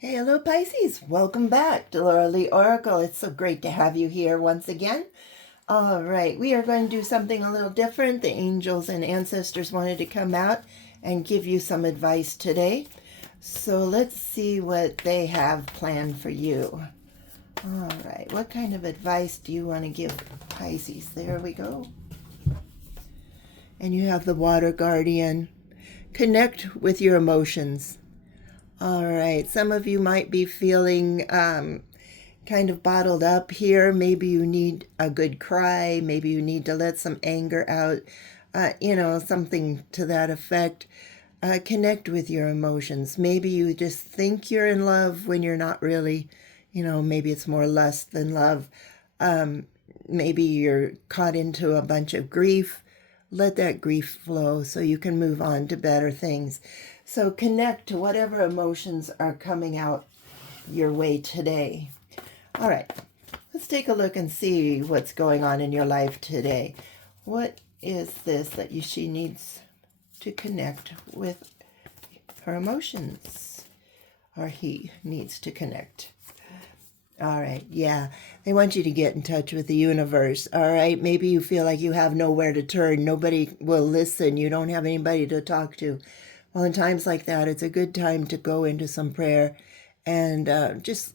Hey, hello Pisces. Welcome back to Laura Lee Oracle. It's so great to have you here once again. All right, we are going to do something a little different. The angels and ancestors wanted to come out and give you some advice today. So let's see what they have planned for you. All right, what kind of advice do you want to give Pisces? There we go. And you have the water guardian. Connect with your emotions. All right, some of you might be feeling kind of bottled up here. Maybe you need a good cry. Maybe you need to let some anger out, something to that effect. Connect with your emotions. Maybe you just think you're in love when you're not really. Maybe it's more lust than love. Maybe you're caught into a bunch of grief. Let that grief flow so you can move on to better things. So connect to whatever emotions are coming out your way today. All right, let's take a look and see what's going on in your life today. What is this that she needs to connect with her emotions? Or he needs to connect. All right, yeah, they want you to get in touch with the universe, all right? Maybe you feel like you have nowhere to turn. Nobody will listen. You don't have anybody to talk to. Well, in times like that, it's a good time to go into some prayer and just,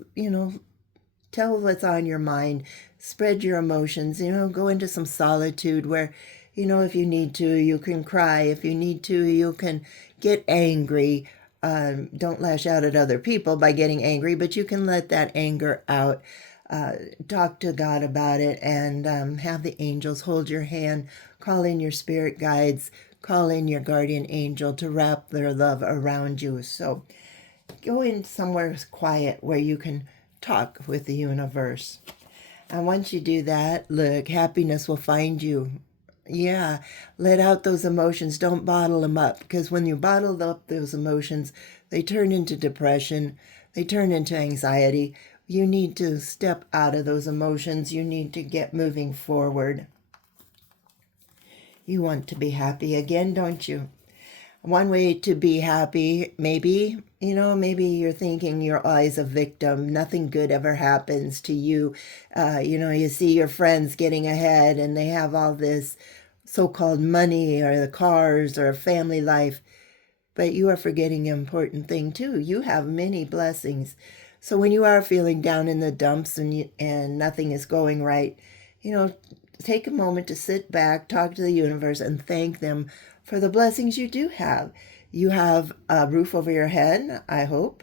tell what's on your mind. Spread your emotions, go into some solitude where, if you need to, you can cry. If you need to, you can get angry. Don't lash out at other people by getting angry, but you can let that anger out. Talk to God about it and have the angels hold your hand, call in your spirit guides, call in your guardian angel to wrap their love around you. So go in somewhere quiet where you can talk with the universe. And once you do that, look, happiness will find you. Yeah, let out those emotions. Don't bottle them up, because when you bottle up those emotions, they turn into depression. They turn into anxiety. You need to step out of those emotions. You need to get moving forward. You want to be happy again, don't you? One way to be happy, maybe you're thinking you're always a victim. Nothing good ever happens to you. You see your friends getting ahead and they have all this so-called money or the cars or family life. But you are forgetting an important thing too. You have many blessings. So when you are feeling down in the dumps and nothing is going right, take a moment to sit back, talk to the universe, and thank them for the blessings you do have. You have a roof over your head, I hope.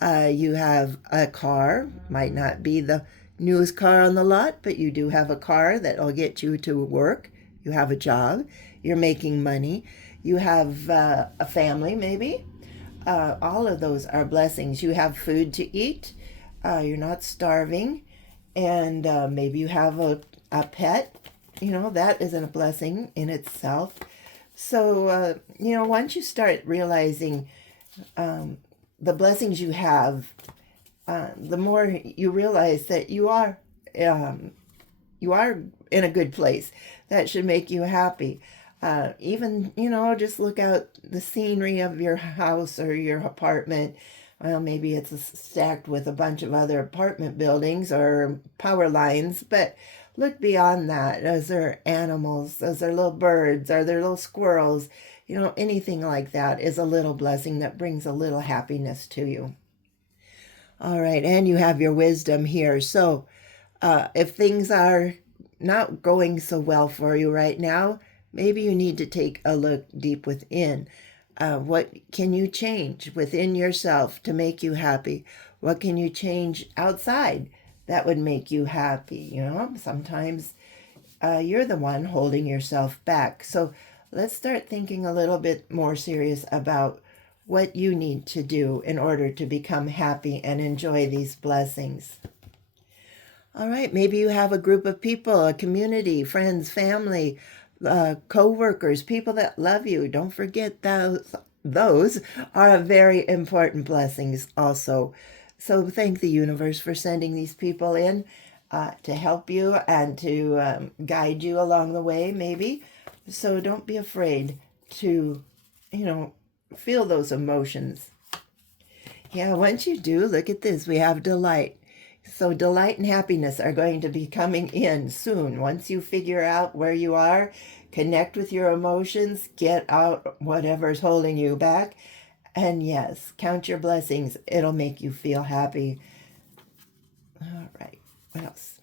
You have a car, might not be the newest car on the lot, but you do have a car that will get you to work. You have a job. You're making money. You have a family, maybe. All of those are blessings. You have food to eat. You're not starving. And maybe you have a pet. That isn't a blessing in itself. So, once you start realizing the blessings you have, the more you realize that you are in a good place. That should make you happy. Even, just look out the scenery of your house or your apartment. Well, maybe it's stacked with a bunch of other apartment buildings or power lines, but look beyond that. Is there animals? Is there little birds? Are there little squirrels? Anything like that is a little blessing that brings a little happiness to you. All right, and you have your wisdom here. So if things are not going so well for you right now, maybe you need to take a look deep within. What can you change within yourself to make you happy? What can you change outside that would make you happy? Sometimes you're the one holding yourself back. So let's start thinking a little bit more serious about what you need to do in order to become happy and enjoy these blessings. All right, maybe you have a group of people, a community, friends, family, co-workers, people that love you. Don't forget those. Those are very important blessings also. So thank the universe for sending these people in to help you and to guide you along the way, maybe. So don't be afraid to, feel those emotions. Yeah, once you do, look at this. We have delight. So, delight and happiness are going to be coming in soon. Once you figure out where you are, connect with your emotions, get out whatever's holding you back, and yes, count your blessings. It'll make you feel happy. All right. What else?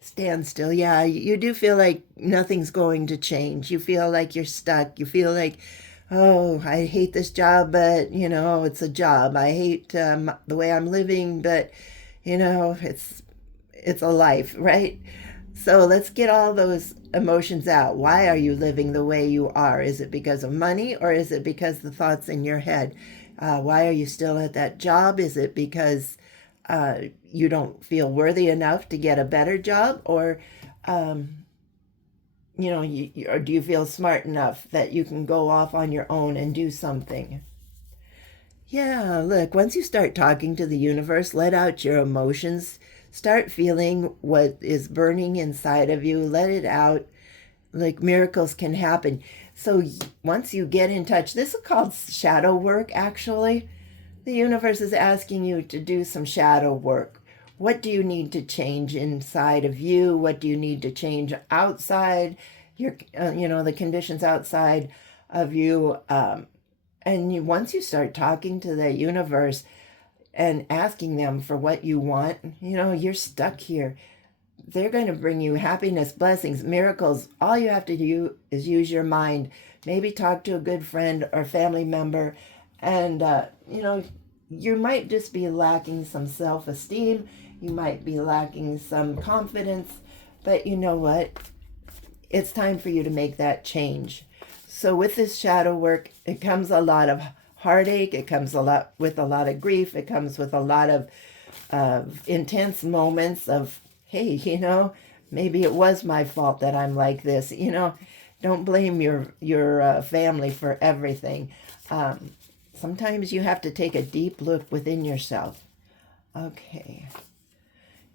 Stand still. Yeah, you do feel like nothing's going to change. You feel like you're stuck. You feel like, oh, I hate this job, but it's a job. I hate the way I'm living, but it's a life, right? So let's get all those emotions out. Why are you living the way you are? Is it because of money, or is it because the thoughts in your head? Why are you still at that job? Is it because you don't feel worthy enough to get a better job, or or do you feel smart enough that you can go off on your own and do something? Yeah, look, once you start talking to the universe, let out your emotions, start feeling what is burning inside of you, let it out. Like, miracles can happen. So once you get in touch, this is called shadow work, actually. The universe is asking you to do some shadow work. What do you need to change inside of you? What do you need to change outside your, the conditions outside of you? Once you start talking to the universe and asking them for what you want, you're stuck here. They're going to bring you happiness, blessings, miracles. All you have to do is use your mind. Maybe talk to a good friend or family member. And, you might just be lacking some self-esteem. You might be lacking some confidence. But you know what? It's time for you to make that change. So with this shadow work, it comes a lot of heartache. It comes with a lot of grief. It comes with a lot of intense moments of, hey, maybe it was my fault that I'm like this. Don't blame your family for everything. Sometimes you have to take a deep look within yourself. Okay.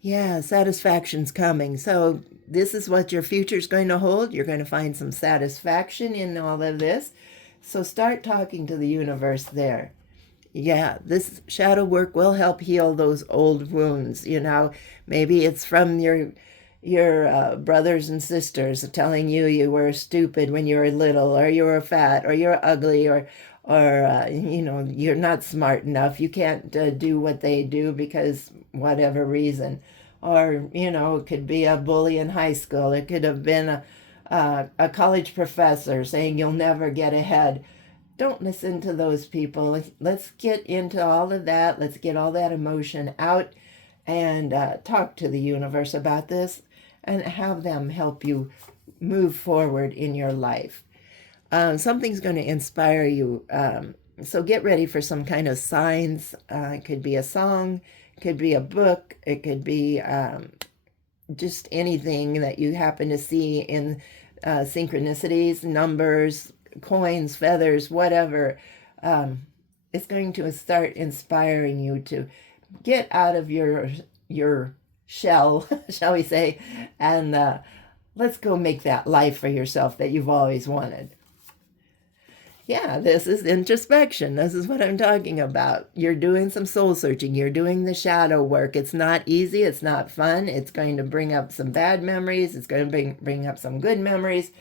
Yeah, satisfaction's coming. So this is what your future's going to hold. You're going to find some satisfaction in all of this. So start talking to the universe there. Yeah, this shadow work will help heal those old wounds. Maybe it's from your brothers and sisters telling you were stupid when you were little, or you were fat, or you're ugly, or you're not smart enough. You can't do what they do because whatever reason. Or, it could be a bully in high school. It could have been a college professor saying you'll never get ahead. Don't listen to those people. Let's get into all of that. Let's get all that emotion out and talk to the universe about this and have them help you move forward in your life. Something's going to inspire you. So get ready for some kind of signs. It could be a song, it could be a book, it could be just anything that you happen to see in synchronicities, numbers, coins, feathers, whatever. It's going to start inspiring you to get out of your shell, shall we say, and let's go make that life for yourself that you've always wanted. Yeah, this is introspection. This is what I'm talking about. You're doing some soul searching. You're doing the shadow work. It's not easy. It's not fun. It's going to bring up some bad memories. It's going to bring up some good memories.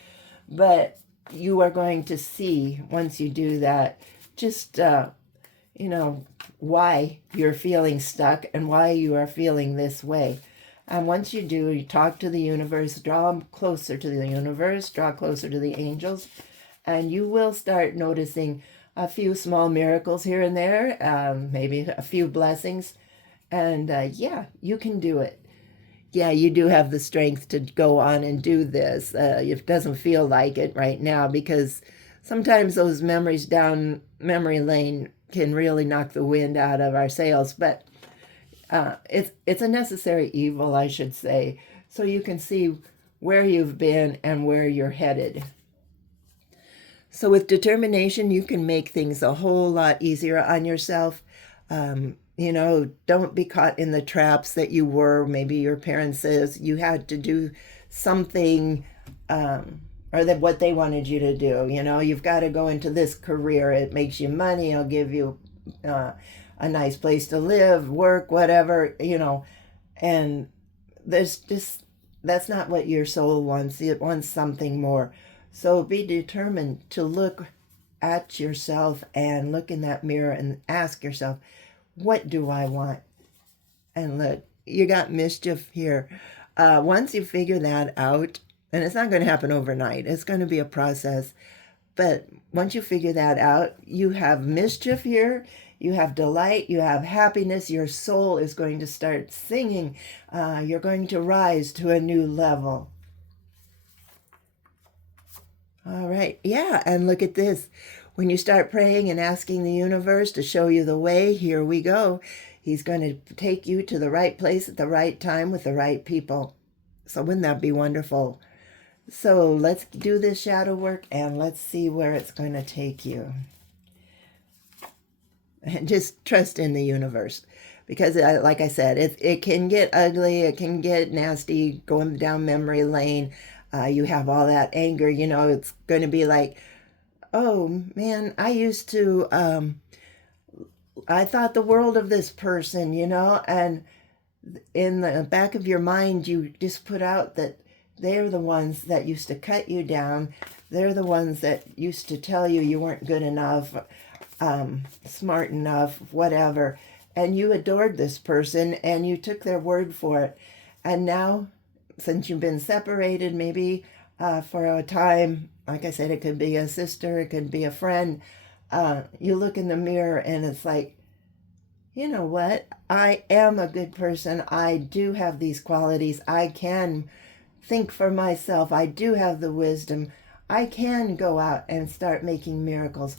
But you are going to see, once you do that, just, why you're feeling stuck and why you are feeling this way. And once you do, you talk to the universe, draw closer to the universe, draw closer to the angels, and you will start noticing a few small miracles here and there, maybe a few blessings. And you can do it. Yeah, you do have the strength to go on and do this. It doesn't feel like it right now because sometimes those memories down memory lane can really knock the wind out of our sails. But it's a necessary evil, I should say, so you can see where you've been and where you're headed. So with determination, you can make things a whole lot easier on yourself. Don't be caught in the traps that you were. Maybe your parents says you had to do something, or that what they wanted you to do. You've got to go into this career. It makes you money. It'll give you a nice place to live, work, whatever, and there's just, that's not what your soul wants. It wants something more. So be determined to look at yourself and look in that mirror and ask yourself, what do I want? And look, you got mischief here. Once you figure that out, and it's not going to happen overnight, it's going to be a process. But once you figure that out, you have mischief here, you have delight, you have happiness, your soul is going to start singing. You're going to rise to a new level. All right, yeah, and look at this. When you start praying and asking the universe to show you the way, here we go. He's going to take you to the right place at the right time with the right people. So wouldn't that be wonderful? So let's do this shadow work and let's see where it's going to take you. And just trust in the universe. Because like I said, it can get ugly, it can get nasty, going down memory lane. You have all that anger, it's going to be like, oh man, I used to, I thought the world of this person, and in the back of your mind, you just put out that they're the ones that used to cut you down. They're the ones that used to tell you you weren't good enough, smart enough, whatever. And you adored this person and you took their word for it. And now, since you've been separated, maybe for a time, like I said, it could be a sister, it could be a friend, you look in the mirror and it's like, you know what? I am a good person. I do have these qualities. I can think for myself. I do have the wisdom. I can go out and start making miracles.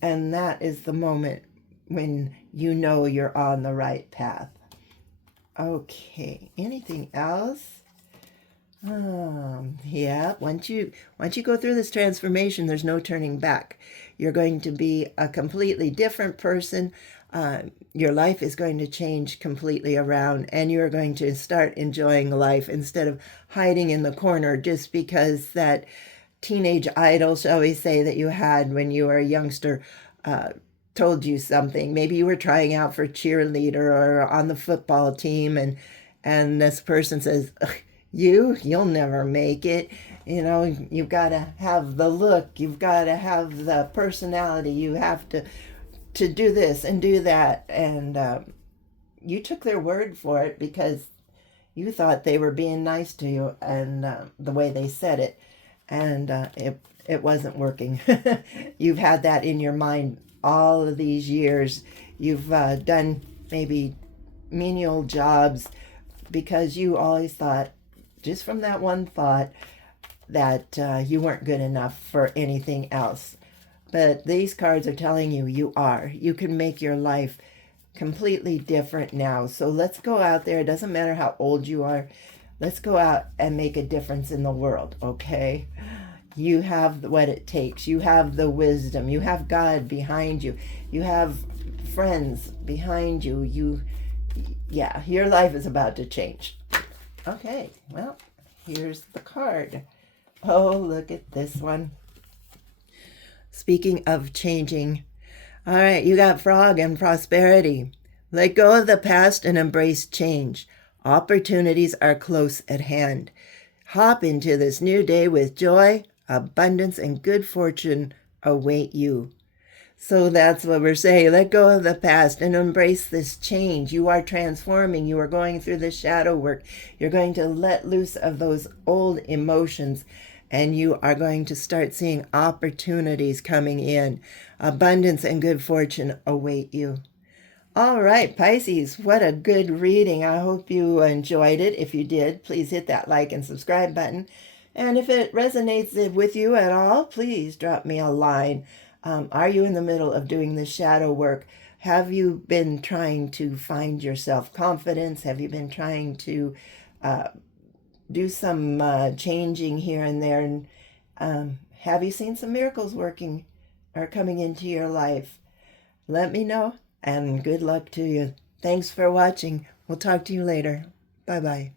And that is the moment when you know you're on the right path. Okay, anything else? Yeah, once you go through this transformation, there's no turning back. You're going to be a completely different person. Your life is going to change completely around, and you're going to start enjoying life instead of hiding in the corner just because that teenage idol, shall we say, that you had when you were a youngster told you something. Maybe you were trying out for cheerleader or on the football team, and this person says, you'll never make it. You've got to have the look, you've got to have the personality, you have to do this and do that. And you took their word for it because you thought they were being nice to you and the way they said it. And it wasn't working. You've had that in your mind all of these years. You've done maybe menial jobs because you always thought, just from that one thought, that you weren't good enough for anything else. But these cards are telling you you are. You can make your life completely different now. So let's go out there. It doesn't matter how old you are. Let's go out and make a difference in the world, okay? You have what it takes. You have the wisdom. You have God behind you. You have friends behind you. Yeah, your life is about to change. Okay, well, here's the card. Oh, look at this one. Speaking of changing, all right, you got frog and prosperity. Let go of the past and embrace change. Opportunities are close at hand. Hop into this new day with joy, abundance, and good fortune await you. So that's what we're saying. Let go of the past and embrace this change. You are transforming. You are going through the shadow work. You're going to let loose of those old emotions, and you are going to start seeing opportunities coming in. Abundance and good fortune await you. All right, Pisces, what a good reading. I hope you enjoyed it. If you did, please hit that like and subscribe button. And if it resonates with you at all, please drop me a line. Are you in the middle of doing the shadow work? Have you been trying to find your self-confidence? Have you been trying to do some changing here and there? And have you seen some miracles working or coming into your life? Let me know, and good luck to you. Thanks for watching. We'll talk to you later. Bye-bye.